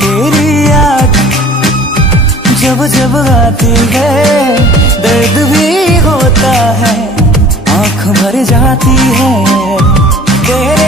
तेरी याद जब जब आती है, दर्द भी होता है, आँख भर जाती है।